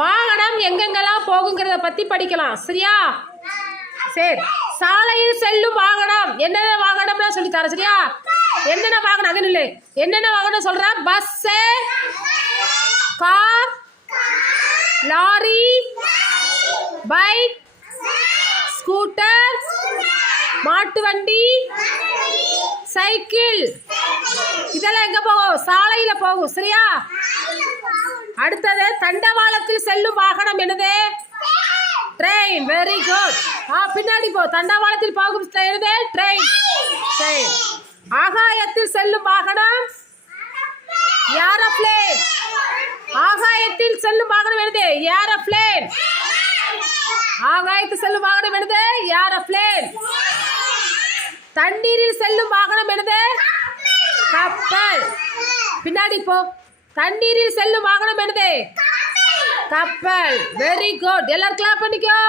வாகனம் எங்கெங்கெல்லாம் போகுங்கிறத பத்தி படிக்கலாம். சரியா? சரி. சாலையில் செல்லும் வாகனம் என்னென்ன வாகனம்னா சொல்லி தர. சரியா? என்னென்ன வாகனம் அங்கே இல்லை, என்னென்ன வாகனம் சொல்ற? Bus, car, lorry, bike, scooter, மாட்டு வண்டி, சைக்கிள், இதெல்லாம் எங்க போகும்? சாலையில போகும். சரியா? அடுத்தது தண்டவாளத்தில் செல்லும் வாகனம் என்னது? ட்ரெயின். Very good. பின்னாடி போ. தண்டவாளத்தில் போகும் என்னது? ட்ரெயின். சரி. ஆகாயத்தில் செல்லும் வாகனம் ஏரோப்ளேன். ஆகாயத்தில் செல்லும் வாகனம் என்னது? ஏரோப்ளேன். ஆகாயத்தில் செல்லும் வாகனம் என்னது? ஏரோப்ளேன். தண்ணீரில் செல்லும் வாகனம் என்னது? கப்பல். பின்னாடி போ. தண்ணீரில் செல்லும் வாகனம் என்னது? கப்பல். Very good. எல்லாரும் கிளாப் பண்ணிக்கோ.